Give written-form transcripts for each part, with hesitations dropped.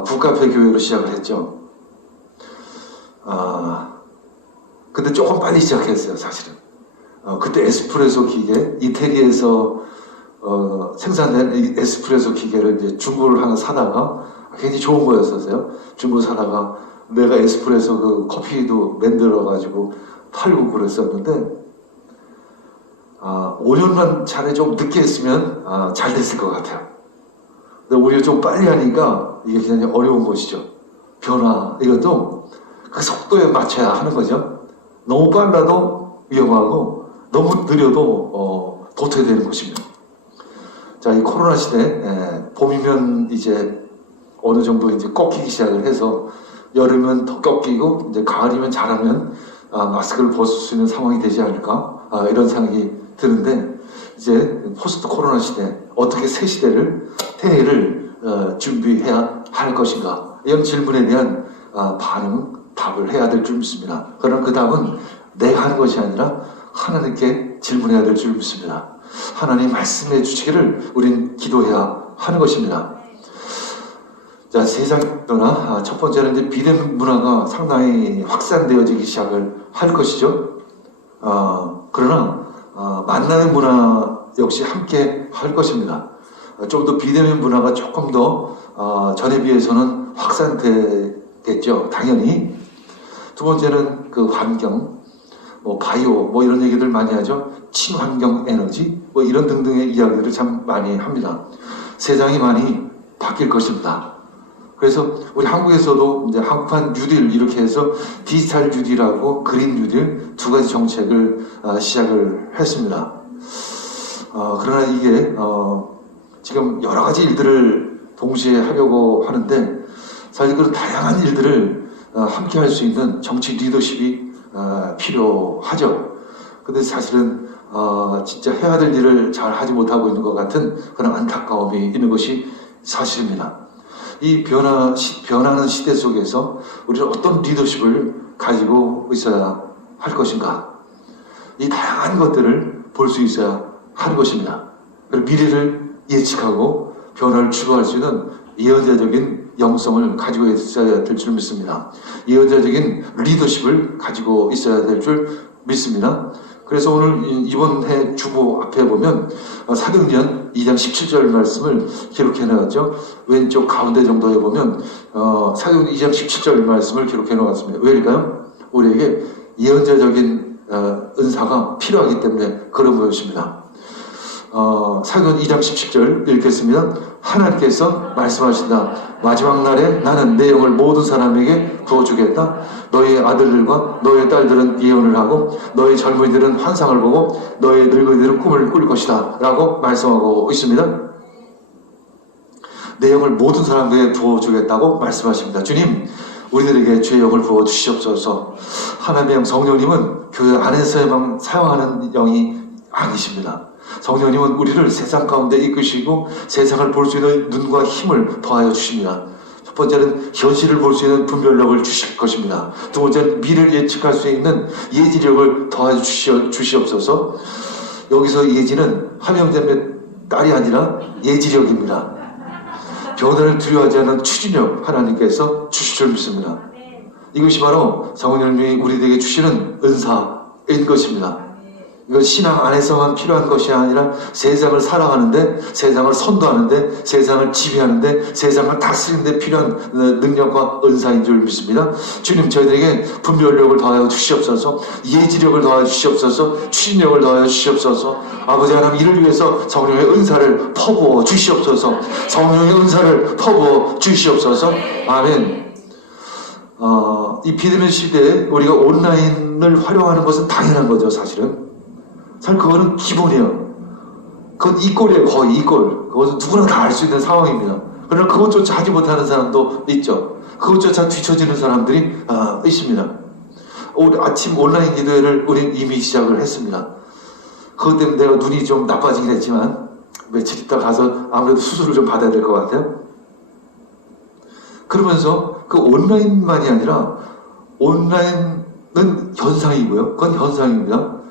북카페 교회로 시작을 했죠. 근데 조금 빨리 시작했어요, 사실은. 그때 에스프레소 기계, 이태리에서 생산된 이 에스프레소 기계를 이제 중고를 하나 사다가 굉장히 좋은 거였었어요. 중고 사다가 내가 에스프레소 그 커피도 만들어가지고 팔고 그랬었는데 5년만 전에 좀 늦게 했으면 잘 됐을 것 같아요. 근데 오히려 좀 빨리 하니까 이게 굉장히 어려운 것이죠. 변화, 이것도 그 속도에 맞춰야 하는 거죠. 너무 빨라도 위험하고 너무 느려도 도태되는 것입니다. 자, 이 코로나 시대, 봄이면 이제 어느 정도 이제 꺾이기 시작을 해서 여름은 더 꺾이고 이제 가을이면 잘하면 마스크를 벗을 수 있는 상황이 되지 않을까 이런 생각이 드는데 이제 포스트 코로나 시대 어떻게 새 시대를 태해를 준비해야 할 것인가 이런 질문에 대한 답을 해야 될 줄 믿습니다. 그러나 그 답은 내가 하는 것이 아니라 하나님께 질문해야 될 줄 믿습니다. 하나님 말씀해 주시기를 우린 기도해야 하는 것입니다. 자, 세상 변화 첫 번째는 이제 비대면 문화가 상당히 확산되어지기 시작을 할 것이죠. 그러나 만남의 문화 역시 함께 할 것입니다. 좀 더 비대면 문화가 조금 더 전에 비해서는 확산되겠죠. 당연히. 두 번째는 그 환경, 바이오, 이런 얘기들 많이 하죠. 친환경 에너지, 이런 등등의 이야기들을 참 많이 합니다. 세상이 많이 바뀔 것입니다. 그래서 우리 한국에서도 이제 한국판 뉴딜 이렇게 해서 디지털 뉴딜하고 그린 뉴딜 두 가지 정책을 시작을 했습니다. 그러나 이게 지금 여러 가지 일들을 동시에 하려고 하는데 사실 그런 다양한 일들을 함께 할 수 있는 정치 리더십이 필요하죠. 근데 사실은 진짜 해야 될 일을 잘 하지 못하고 있는 것 같은 그런 안타까움이 있는 것이 사실입니다. 이 변하는 시대 속에서 우리는 어떤 리더십을 가지고 있어야 할 것인가? 이 다양한 것들을 볼 수 있어야 하는 것입니다. 그리고 미래를 예측하고 변화를 추구할 수 있는 예언자적인 영성을 가지고 있어야 될 줄 믿습니다. 예언자적인 리더십을 가지고 있어야 될 줄 믿습니다. 그래서 오늘 이번 해 주보 앞에 보면 사도행전 2장 17절 말씀을 기록해 놓았죠. 왼쪽 가운데 정도에 보면 사도행전 2장 17절 말씀을 기록해 놓았습니다. 왜일까요? 우리에게 예언자적인 은사가 필요하기 때문에 그런 것입니다. 사도행전 2장 17절 읽겠습니다. 하나님께서 말씀하신다. 마지막 날에 나는 내 영을 모든 사람에게 부어주겠다. 너의 아들들과 너의 딸들은 예언을 하고 너의 젊은이들은 환상을 보고 너의 늙은이들은 꿈을 꿀 것이다 라고 말씀하고 있습니다. 내 영을 모든 사람에게 부어주겠다고 말씀하십니다. 주님, 우리들에게 주의 영을 부어주시옵소서. 하나님의 영 성령님은 교회 안에서만 사용하는 영이 아니십니다. 성령님은 우리를 세상 가운데 이끄시고 세상을 볼 수 있는 눈과 힘을 더하여 주십니다. 첫 번째는 현실을 볼 수 있는 분별력을 주실 것입니다. 두 번째는 미래를 예측할 수 있는 예지력을 더하여 주시옵소서. 여기서 예지는 함영자의 딸이 아니라 예지력입니다. 변화를 두려워하지 않는 추진력 하나님께서 주실 줄 믿습니다. 이것이 바로 성령님이 우리에게 주시는 은사인 것입니다. 이건 신앙 안에서만 필요한 것이 아니라 세상을 살아가는데, 세상을 선도하는데, 세상을 지배하는데, 세상을 다스리는데 필요한 능력과 은사인 줄 믿습니다. 주님, 저희들에게 분별력을 더하여 주시옵소서, 예지력을 더하여 주시옵소서, 추진력을 더하여 주시옵소서. 아버지 하나님, 이를 위해서 성령의 은사를 퍼부어 주시옵소서, 성령의 은사를 퍼부어 주시옵소서. 아멘. 이 비대면 시대에 우리가 온라인을 활용하는 것은 당연한 거죠, 사실은. 사실 그거는 기본이에요. 그건 이꼴이에요, 거의 이꼴. 그것은 누구나 다 알 수 있는 상황입니다. 그러나 그것조차 하지 못하는 사람도 있죠. 그것조차 뒤처지는 사람들이 있습니다. 오늘 아침 온라인 기도회를 우린 이미 시작을 했습니다. 그것 때문에 내가 눈이 좀 나빠지긴 했지만 며칠 있다 가서 아무래도 수술을 좀 받아야 될 것 같아요. 그러면서 그 온라인만이 아니라 온라인은 현상이고요. 그건 현상입니다.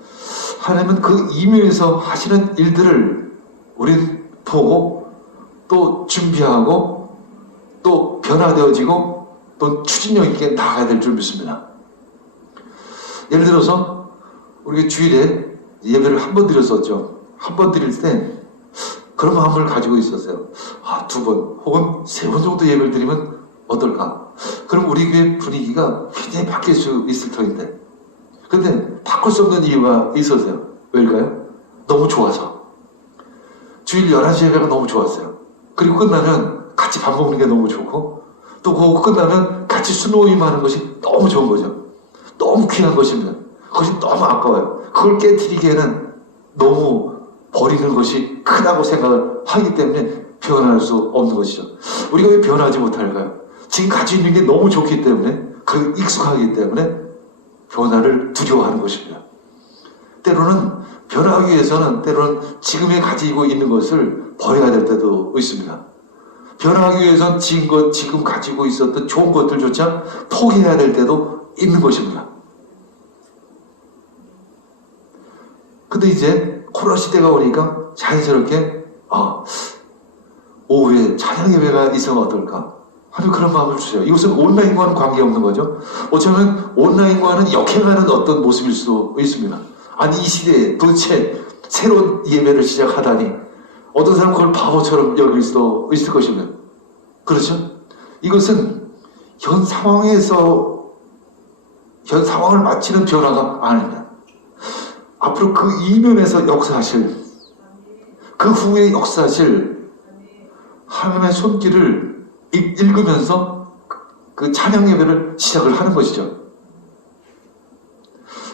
하나님은 그 이면에서 하시는 일들을 우리는 보고 또 준비하고 또 변화되어지고 또 추진력 있게 나아가야 될 줄 믿습니다. 예를 들어서 우리가 주일에 예배를 한 번 드렸었죠. 한 번 드릴 때 그런 마음을 가지고 있었어요. 두 번 혹은 세 번 정도 예배를 드리면 어떨까? 그럼 우리 교회 분위기가 굉장히 바뀔 수 있을 터인데, 근데 바꿀 수 없는 이유가 있었어요. 왜일까요? 너무 좋아서. 주일 11시 예배가 너무 좋았어요. 그리고 끝나면 같이 밥 먹는 게 너무 좋고, 또 그거 끝나면 같이 술 모임하는 것이 너무 좋은 거죠. 너무 귀한 것입니다. 그것이 너무 아까워요. 그걸 깨트리기에는 너무 버리는 것이 크다고 생각을 하기 때문에 변할 수 없는 것이죠. 우리가 왜 변하지 못할까요? 지금 가지고 있는 게 너무 좋기 때문에, 그 익숙하기 때문에 변화를 두려워하는 것입니다. 때로는 변화하기 위해서는 때로는 지금에 가지고 있는 것을 버려야 될 때도 있습니다. 변화하기 위해서는 지금 가지고 있었던 좋은 것들조차 포기해야 될 때도 있는 것입니다. 근데 이제 코로나 시대가 오니까 자연스럽게 오후에 찬양 예배가 있으면 어떨까 하는 그런 마음을 주세요. 이것은 온라인과는 관계없는 거죠. 어쩌면 온라인과는 역행하는 어떤 모습일 수 있습니다. 아니, 이 시대에 도대체 새로운 예배를 시작하다니 어떤 사람은 그걸 바보처럼 여길 수도 있을 것입니다. 그렇죠? 이것은 현 상황을 마치는 변화가 아닙니다. 앞으로 그 이면에서 역사하실, 그 후에 역사하실 하나님의 손길을 읽으면서 그 찬양 예배를 시작을 하는 것이죠.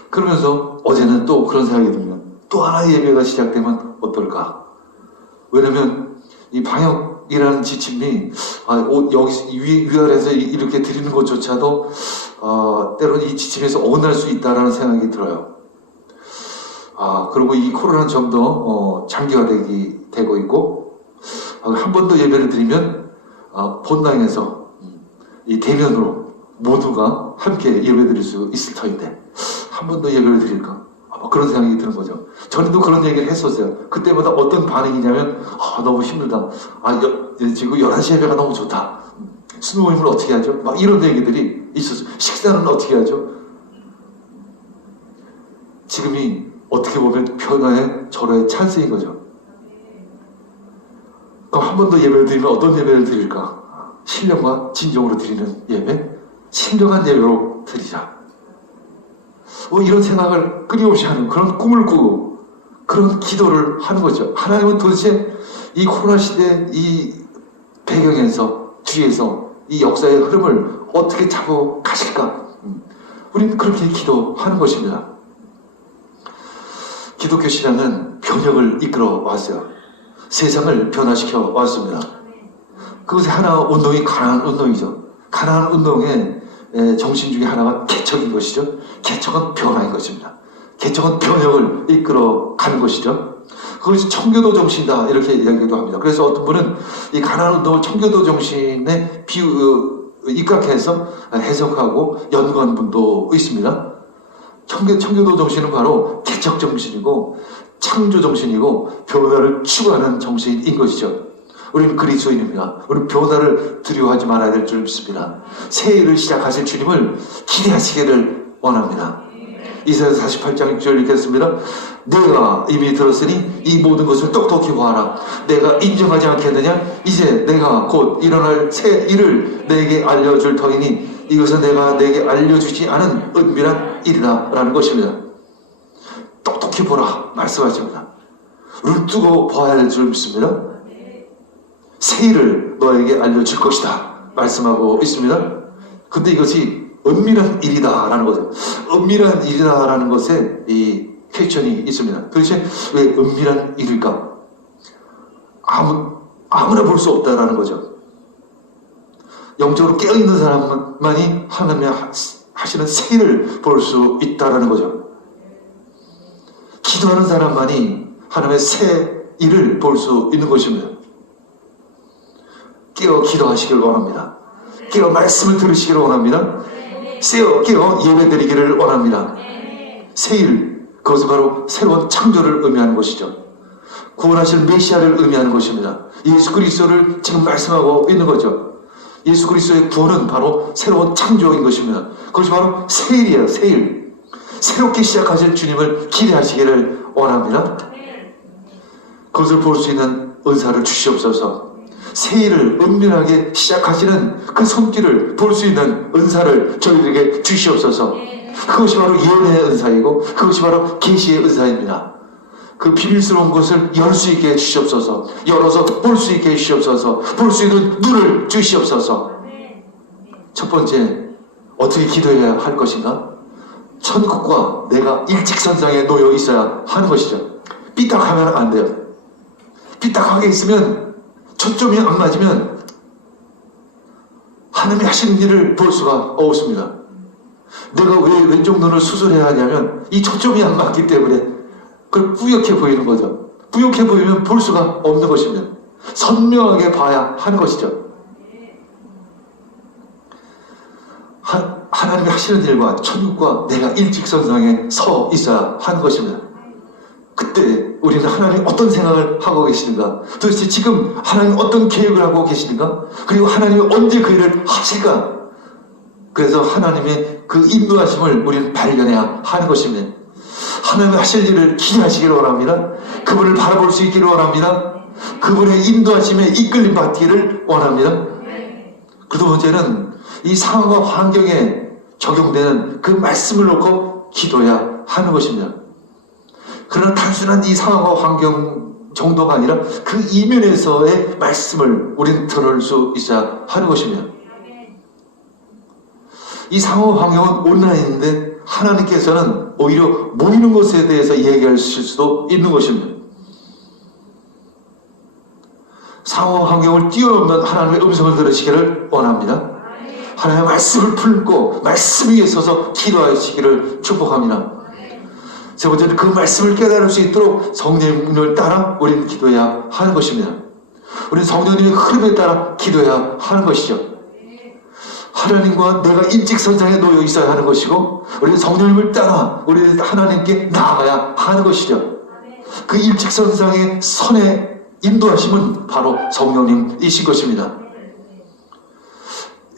그러면서 어제는 또 그런 생각이 듭니다. 또 하나의 예배가 시작되면 어떨까? 왜냐면 이 방역이라는 지침이 여기 위아래에서 이렇게 드리는 것조차도 때로는 이 지침에서 어긋날 수 있다는 생각이 들어요. 그리고 이 코로나는 좀 더 장기화되고 있고, 한 번 더 예배를 드리면 본당에서 이 대면으로 모두가 함께 예배드릴 수 있을 터인데 한 번 더 예배를 드릴까? 그런 생각이 드는 거죠. 전에도 그런 얘기를 했었어요. 그때마다 어떤 반응이냐면 너무 힘들다. 지금 11시 예배가 너무 좋다. 술 모임을 어떻게 하죠? 막 이런 얘기들이 있었어요. 식사는 어떻게 하죠? 지금이 어떻게 보면 변화의 절호의 찬스인 거죠. 그럼 한 번 더 예배를 드리면 어떤 예배를 드릴까? 신령과 진정으로 드리는 예배? 신령한 예배로 드리자. 이런 생각을 끊임없이 하는 그런 꿈을 꾸고 그런 기도를 하는 거죠. 하나님은 도대체 이 코로나 시대 이 배경에서 뒤에서 이 역사의 흐름을 어떻게 잡고 가실까? 우리는 그렇게 기도하는 것입니다. 기독교 신앙은 변혁을 이끌어 왔어요. 세상을 변화시켜 왔습니다. 그것의 하나 운동이 가나안 운동이죠. 가나안 운동의 정신 중에 하나가 개척인 것이죠. 개척은 변화인 것입니다. 개척은 변혁을 이끌어 가는 것이죠. 그것이 청교도 정신이다 이렇게 이야기도 합니다. 그래서 어떤 분은 이 가나안 운동을 청교도 정신에 입각해서 해석하고 연구한 분도 있습니다. 청교도 정신은 바로 개척 정신이고 창조 정신이고 변화를 추구하는 정신인 것이죠. 우리는 그리스도인입니다. 우리는 변화를 두려워하지 말아야 될 줄 믿습니다. 새 일을 시작하실 주님을 기대하시기를 원합니다. 이사야서 48장 6절 읽겠습니다. 내가 이미 들었으니 이 모든 것을 똑똑히 보아라. 내가 인정하지 않겠느냐? 이제 내가 곧 일어날 새 일을 내게 알려줄 터이니 이것은 내가 내게 알려주지 않은 은밀한 일이다 라는 것입니다. 똑똑히 보라 말씀하십니다. 눈 뜨고 봐야 될 줄 믿습니다. 새 일을 너에게 알려줄 것이다 말씀하고 있습니다. 근데 이것이 은밀한 일이다 라는 거죠. 은밀한 일이다 라는 것에 이 퀘스천이 있습니다. 도대체 왜 은밀한 일일까? 아무나 볼 수 없다라는 거죠. 영적으로 깨어있는 사람만이 하나님의 하시는 새 일을 볼 수 있다라는 거죠. 기도하는 사람만이 하나님의 새 일을 볼 수 있는 것입니다. 깨어 기도하시길 원합니다. 깨어 말씀을 들으시기를 원합니다. 깨어 예배드리기를 원합니다. 새 일, 그것은 바로 새로운 창조를 의미하는 것이죠. 구원하실 메시아를 의미하는 것입니다. 예수 그리스도를 지금 말씀하고 있는 거죠. 예수 그리스도의 구원은 바로 새로운 창조인 것입니다. 그것이 바로 새일이에요. 새일. 새롭게 시작하실 주님을 기대하시기를 원합니다. 그것을 볼 수 있는 은사를 주시옵소서. 새일을 은밀하게 시작하시는 그 손길을 볼 수 있는 은사를 저희들에게 주시옵소서. 그것이 바로 예언의 은사이고 그것이 바로 계시의 은사입니다. 그 비밀스러운 것을 열 수 있게 해주시옵소서. 열어서 볼 수 있게 해주시옵소서. 볼 수 있는 눈을 주시옵소서. 첫 번째, 어떻게 기도해야 할 것인가? 천국과 내가 일직선상에 놓여 있어야 하는 것이죠. 삐딱하면 안 돼요. 삐딱하게 있으면 초점이 안 맞으면 하나님이 하시는 일을 볼 수가 없습니다. 내가 왜 왼쪽 눈을 수술해야 하냐면 이 초점이 안 맞기 때문에 그걸 뿌옇게 보이는 거죠. 뿌옇게 보이면 볼 수가 없는 것입니다. 선명하게 봐야 하는 것이죠. 하나님이 하시는 일과 천국과 내가 일직선상에 서 있어야 하는 것입니다. 그때 우리는 하나님 어떤 생각을 하고 계시는가? 도대체 지금 하나님 어떤 계획을 하고 계시는가? 그리고 하나님이 언제 그 일을 하실까? 그래서 하나님의 그 인도하심을 우리는 발견해야 하는 것입니다. 하나님이 하실 일을 기대하시기를 원합니다. 그분을 바라볼 수 있기를 원합니다. 그분의 인도하심에 이끌림 받기를 원합니다. 그 두 번째는 이 상황과 환경에 적용되는 그 말씀을 놓고 기도해야 하는 것입니다. 그러나 단순한 이 상황과 환경 정도가 아니라 그 이면에서의 말씀을 우리는 들을 수 있어야 하는 것입니다. 이 상황과 환경은 온라인인데 하나님께서는 오히려 모이는 것에 대해서 얘기하실 수도 있는 것입니다. 상황 환경을 뛰어넘는 하나님의 음성을 들으시기를 원합니다. 하나님의 말씀을 품고 말씀 위에 서서 기도하시기를 축복합니다. 세 번째는 그 말씀을 깨달을 수 있도록 성령님을 따라 우리는 기도해야 하는 것입니다. 우리는 성령님의 흐름에 따라 기도해야 하는 것이죠. 하나님과 내가 일직선상에 놓여 있어야 하는 것이고 우리는 성령님을 따라 우리는 하나님께 나아가야 하는 것이죠. 그 일직선상의 선의 인도하심은 바로 성령님이신 것입니다.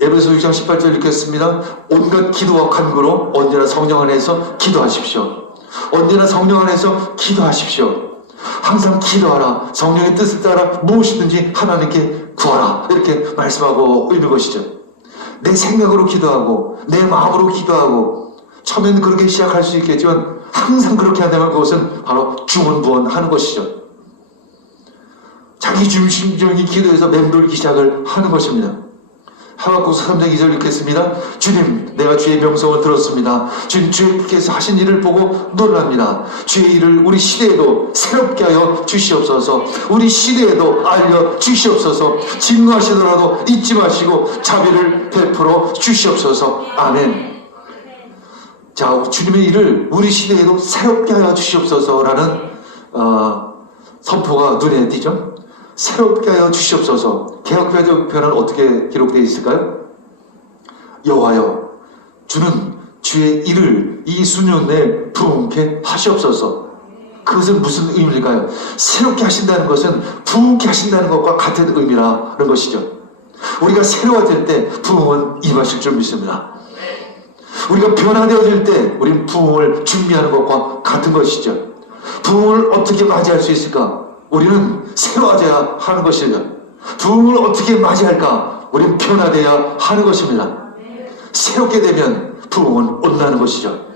에베소 6장 18절 읽겠습니다. 온갖 기도와 간구로 언제나 성령 안에서 기도하십시오. 언제나 성령 안에서 기도하십시오. 항상 기도하라. 성령의 뜻을 따라 무엇이든지 하나님께 구하라. 이렇게 말씀하고 있는 것이죠. 내 생각으로 기도하고 내 마음으로 기도하고 처음에는 그렇게 시작할 수 있겠지만 항상 그렇게 한다면 그것은 바로 중언부언하는 것이죠. 자기 중심적인 기도에서 맴돌기 시작을 하는 것입니다. 하박국서 3장 2절 읽겠습니다. 주님, 내가 주의 명성을 들었습니다. 주님, 주께서 하신 일을 보고 놀랍니다. 주의 일을 우리 시대에도 새롭게 하여 주시옵소서. 우리 시대에도 알려 주시옵소서. 진노하시더라도 잊지 마시고 자비를 베풀어 주시옵소서. 아멘. 자, 주님의 일을 우리 시대에도 새롭게 하여 주시옵소서라는 선포가 눈에 띄죠. 새롭게 하여 주시옵소서. 개역표는 어떻게 기록되어 있을까요? 여호와여, 주는 주의 일을 이 수년 내에 부흥케 하시옵소서. 그것은 무슨 의미일까요? 새롭게 하신다는 것은 부흥케 하신다는 것과 같은 의미라는 것이죠. 우리가 새로워질 때 부흥은 임하실 줄 믿습니다. 우리가 변화되어질 때 우리는 부흥을 준비하는 것과 같은 것이죠. 부흥을 어떻게 맞이할 수 있을까? 우리는 새로워져야 하는 것입니다. 부흥을 어떻게 맞이할까? 우리는 변화되어야 하는 것입니다. 새롭게 되면 부흥은 온다는 것이죠.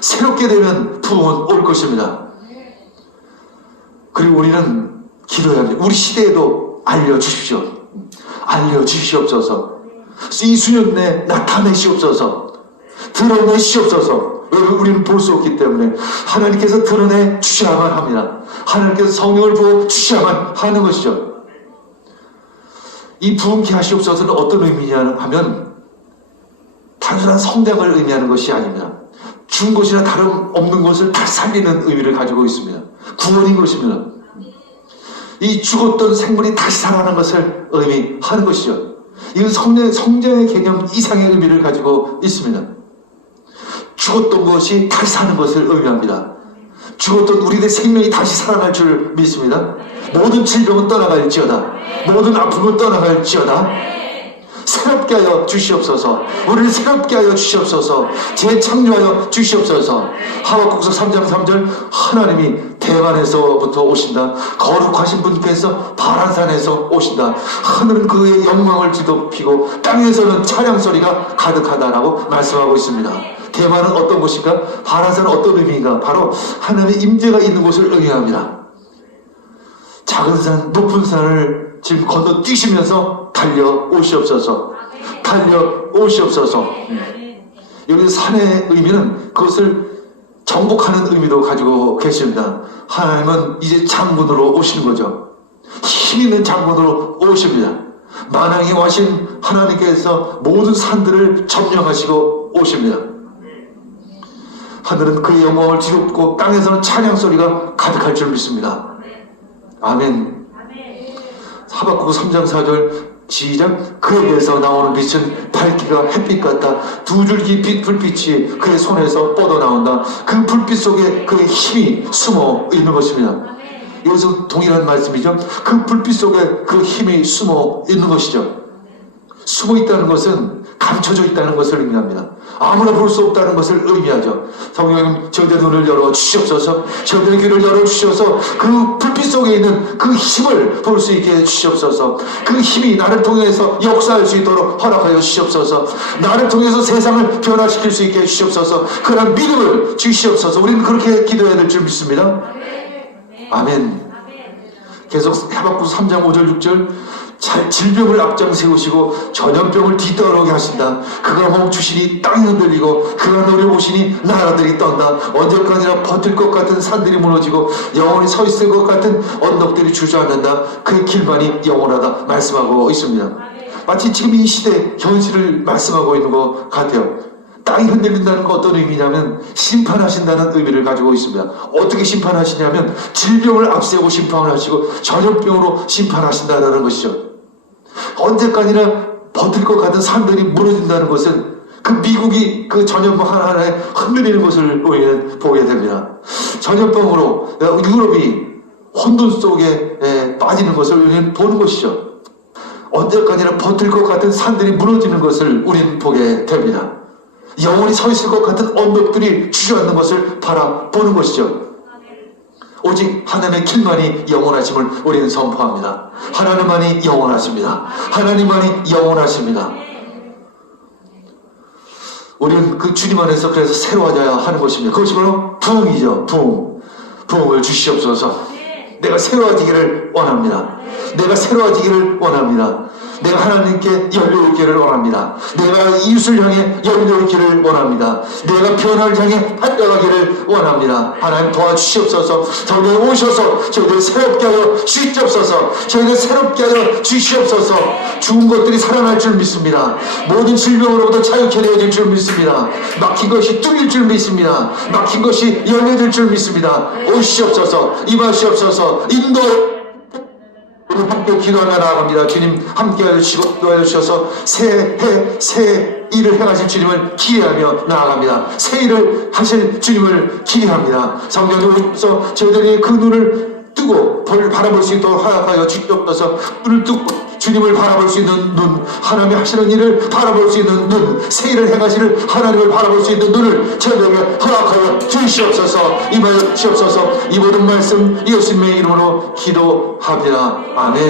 새롭게 되면 부흥은 올 것입니다. 그리고 우리는 기도해야 합니다. 우리 시대에도 알려주십시오. 알려주시옵소서. 이 수년 내에 나타내시옵소서. 드러내시옵소서. 우리는 볼 수 없기 때문에 하나님께서 드러내 주셔야만 합니다. 하나님께서 성령을 부어 주셔야만 하는 것이죠. 이 부흥케 하시옵소서는 어떤 의미냐 하면 단순한 성장을 의미하는 것이 아닙니다. 죽은 것이나 다름없는 것을 다 살리는 의미를 가지고 있습니다. 구원인 것입니다. 이 죽었던 생물이 다시 살아나는 것을 의미하는 것이죠. 이건 성장의 개념 이상의 의미를 가지고 있습니다. 죽었던 것이 다시 사는 것을 의미합니다. 죽었던 우리의 생명이 다시 살아날 줄 믿습니다. 모든 질병은 떠나갈지어다. 모든 아픔은 떠나갈지어다. 새롭게 하여 주시옵소서. 우리를 새롭게 하여 주시옵소서. 재창조하여 주시옵소서. 하박국서 3장 3절 하나님이 대만에서부터 오신다. 거룩하신 분께서 바란산에서 오신다. 하늘은 그의 영광을 뒤덮이고 땅에서는 찬양 소리가 가득하다라고 말씀하고 있습니다. 대만은 어떤 곳인가? 바란산은 어떤 의미인가? 바로 하나님의 임재가 있는 곳을 의미합니다. 작은 산, 높은 산을 지금 건너뛰시면서 달려오시옵소서. 달려오시옵소서. 여기 산의 의미는 그것을 정복하는 의미도 가지고 계십니다. 하나님은 이제 장군으로 오시는 거죠. 힘 있는 장군으로 오십니다. 만왕에 와신 하나님께서 모든 산들을 점령하시고 오십니다. 하늘은 그의 영광을 뒤덮고 땅에서는 찬양 소리가 가득할 줄 믿습니다. 아멘. 하박국 3장 4절 시작. 그에게서 나오는 빛은 밝기가 햇빛 같다. 두 줄기 불빛이 그의 손에서 뻗어나온다. 그 불빛 속에 그의 힘이 숨어 있는 것입니다. 여기서 동일한 말씀이죠. 그 불빛 속에 그 힘이 숨어 있는 것이죠. 숨어 있다는 것은 감춰져 있다는 것을 의미합니다. 아무나 볼 수 없다는 것을 의미하죠. 성령님, 저희의 눈을 열어 주시옵소서. 저희의 귀를 열어 주시옵소서. 그 불빛 속에 있는 그 힘을 볼 수 있게 해 주시옵소서. 그 힘이 나를 통해서 역사할 수 있도록 허락하여 주시옵소서. 나를 통해서 세상을 변화시킬 수 있게 해 주시옵소서. 그런 믿음을 주시옵소서. 우리는 그렇게 기도해야 될 줄 믿습니다. 아멘. 계속 하박국 3장 5절 6절 질병을 앞장 세우시고 전염병을 뒤따르게 하신다. 그가 멈추시니 땅이 흔들리고 그가 노려보시니 나라들이 떤다. 언제까지나 버틸 것 같은 산들이 무너지고 영원히 서 있을 것 같은 언덕들이 주저앉는다. 그의 길만이 영원하다 말씀하고 있습니다. 마치 지금 이 시대 현실을 말씀하고 있는 것 같아요. 땅이 흔들린다는 건 어떤 의미냐면 심판하신다는 의미를 가지고 있습니다. 어떻게 심판하시냐면 질병을 앞세우고 심판을 하시고 전염병으로 심판하신다는 것이죠. 언제까지나 버틸 것 같은 산들이 무너진다는 것은 그 미국이 그 전염병 하나하나에 흔들리는 것을 우리는 보게 됩니다. 전염병으로 유럽이 혼돈 속에 빠지는 것을 우리는 보는 것이죠. 언제까지나 버틸 것 같은 산들이 무너지는 것을 우리는 보게 됩니다. 영원히 서 있을 것 같은 언덕들이 주저앉는 것을 바라보는 것이죠. 오직 하나님의 길만이 영원하심을 우리는 선포합니다. 하나님만이 영원하십니다. 하나님만이 영원하십니다. 우리는 그 주님 안에서 그래서 새로워져야 하는 것입니다. 그것이 바로 부흥이죠. 부흥을 주시옵소서. 내가 새로워지기를 원합니다. 내가 새로워지기를 원합니다. 내가 하나님께 열려있기를 원합니다. 내가 이웃을 향해 열려있기를 원합니다. 내가 변화를 향해 달려가기를 원합니다. 하나님 도와주시옵소서. 저희에 오셔서 저희를 새롭게 하여 주시옵소서. 저희를 새롭게 하여 주시옵소서. 죽은 것들이 살아날 줄 믿습니다. 모든 질병으로부터 자유케 되어질 줄 믿습니다. 막힌 것이 뚫릴 줄 믿습니다. 막힌 것이 열려질 줄 믿습니다. 오시옵소서. 임하시옵소서. 인도 우리 함께 기도하며 나아갑니다. 주님 함께 해주시고 기도해 주셔서 새 일을 행하실 주님을 기대하며 나아갑니다. 새 일을 하실 주님을 기대합니다. 성령님께서 저희들이 그 눈을 뜨고 바라볼 수 있도록 허락하여 주시옵소서. 눈을 뜨고 주님을 바라볼 수 있는 눈, 하나님이 하시는 일을 바라볼 수 있는 눈, 새 일을 행하시는 하나님을 바라볼 수 있는 눈을 저희에게 허락하여 주시옵소서. 임하여 주시옵소서. 이 모든 말씀 예수님의 이름으로 기도합니다. 아멘.